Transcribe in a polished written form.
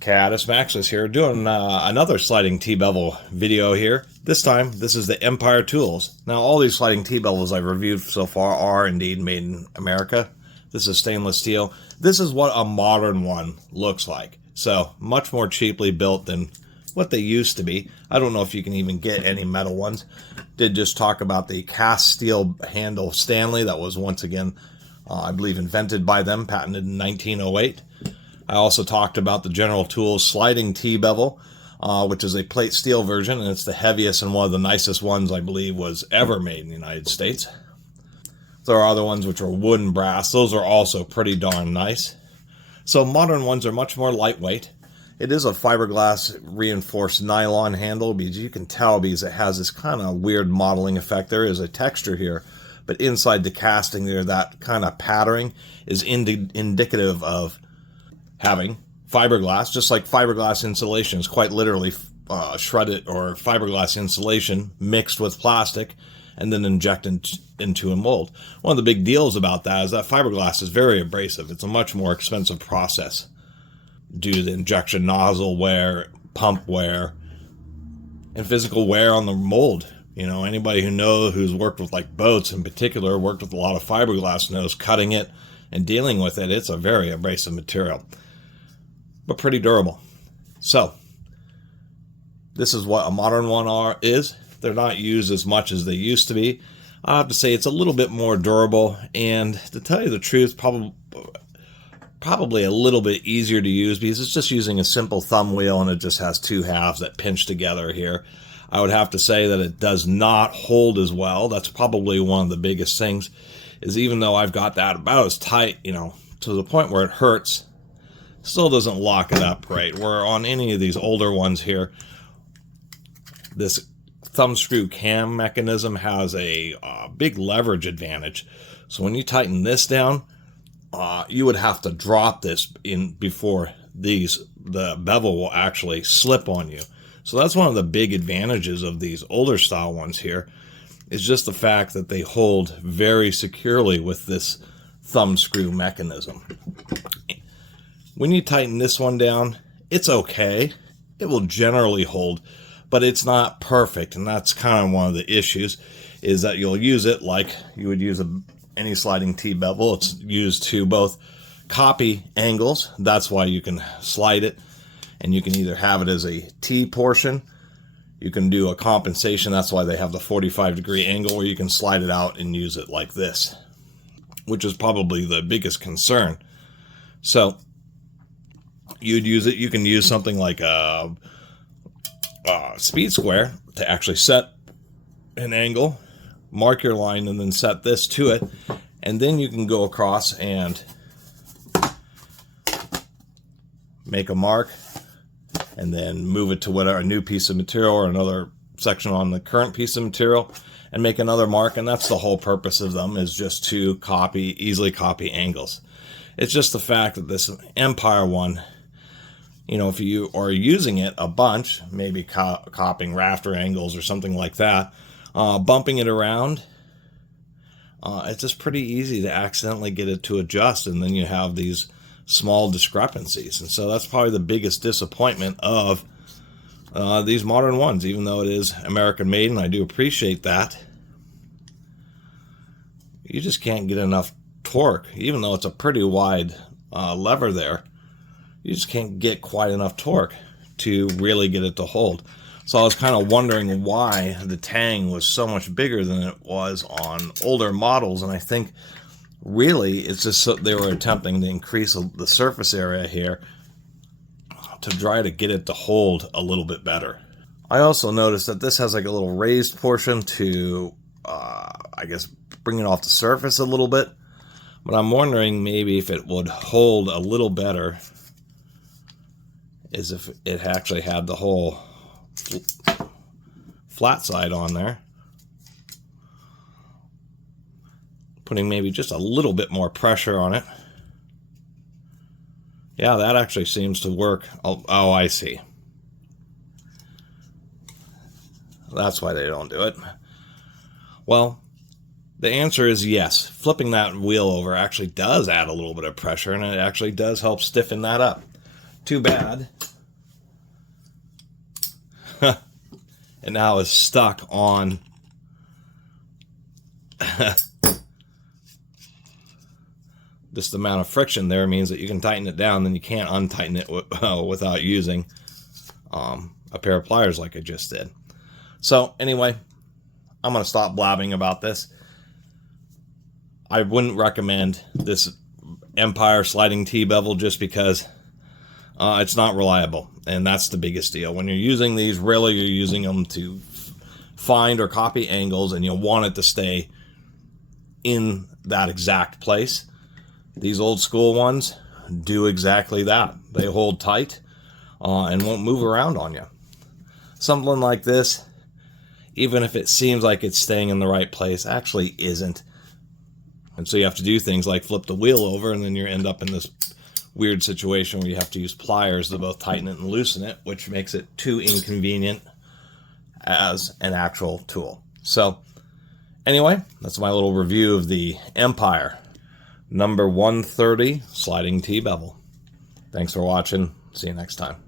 Catus Maximus here, doing another sliding T-bevel video here. This time, this is the Empire Tools. Now, all these sliding T-bevels I've reviewed so far are indeed made in America. This is stainless steel. This is what a modern one looks like. So, much more cheaply built than what they used to be. I don't know if you can even get any metal ones. Did just talk about the cast steel handle Stanley that was once again, I believe, invented by them, patented in 1908. I also talked about the General Tools sliding T-bevel, which is a plate steel version, and it's the heaviest and one of the nicest ones I believe was ever made in the United States. There are other ones which are wood and brass. Those are also pretty darn nice. So modern ones are much more lightweight. It is a fiberglass reinforced nylon handle, because you can tell because it has this kind of weird modeling effect. There is a texture here, but inside the casting there, that kind of patterning is indicative of having fiberglass, just like fiberglass insulation is quite literally shredded or fiberglass insulation mixed with plastic and then injected into a mold. One of the big deals about that is that fiberglass is very abrasive. It's a much more expensive process due to the injection nozzle wear, pump wear, and physical wear on the mold. You know, anybody who's worked with like boats in particular, worked with a lot of fiberglass, knows cutting it and dealing with it. It's a very abrasive material, but pretty durable. So this is what a modern one is. They're not used as much as they used to be. I have to say it's a little bit more durable, and to tell you the truth, probably a little bit easier to use because it's just using a simple thumb wheel and it just has two halves that pinch together here. I would have to say that it does not hold as well. That's probably one of the biggest things, is even though I've got that about as tight, you know, to the point where it hurts, still doesn't lock it up right. Where on any of these older ones here, this thumb screw cam mechanism has a big leverage advantage. So when you tighten this down, you would have to drop this in before the bevel will actually slip on you. So that's one of the big advantages of these older style ones here, is just the fact that they hold very securely with this thumb screw mechanism. When you tighten this one down, it's okay. It will generally hold, but it's not perfect, and that's kind of one of the issues, is that you'll use it like you would use any sliding T-bevel. It's used to both copy angles. That's why you can slide it, and you can either have it as a T portion. You can do a compensation. That's why they have the 45-degree angle, where you can slide it out and use it like this, which is probably the biggest concern. So you'd use it. You can use something like a speed square to actually set an angle, mark your line, and then set this to it, and then you can go across and make a mark and then move it to whatever, a new piece of material or another section on the current piece of material, and make another mark. And that's the whole purpose of them, is just to easily copy angles. It's just the fact that this Empire one, you know, if you are using it a bunch, maybe copying rafter angles or something like that, bumping it around, it's just pretty easy to accidentally get it to adjust, and then you have these small discrepancies. And so that's probably the biggest disappointment of these modern ones, even though it is American made, and I do appreciate that. You just can't get enough torque, even though it's a pretty wide lever there. You just can't get quite enough torque to really get it to hold. So I was kind of wondering why the tang was so much bigger than it was on older models, and I think really it's just so they were attempting to increase the surface area here to try to get it to hold a little bit better. I also noticed that this has like a little raised portion to, I guess, bring it off the surface a little bit, but I'm wondering maybe if it would hold a little better is if it actually had the whole flat side on there. Putting maybe just a little bit more pressure on it. Yeah, that actually seems to work. Oh, I see. That's why they don't do it. Well, the answer is yes. Flipping that wheel over actually does add a little bit of pressure, and it actually does help stiffen that up. Too bad it now is stuck on just the amount of friction there means that you can tighten it down, then you can't untighten it without using a pair of pliers like I just did. So anyway, I'm going to stop blabbing about this. I wouldn't recommend this Empire sliding T-bevel just because it's not reliable, and that's the biggest deal. When you're using these, really you're using them to find or copy angles, and you'll want it to stay in that exact place. These old school ones do exactly that. They hold tight and won't move around on you. Something like this, even if it seems like it's staying in the right place, actually isn't. And so you have to do things like flip the wheel over, and then you end up in this weird situation where you have to use pliers to both tighten it and loosen it, which makes it too inconvenient as an actual tool. So anyway, that's my little review of the Empire number 130 sliding T-bevel. Thanks for watching. See you next time.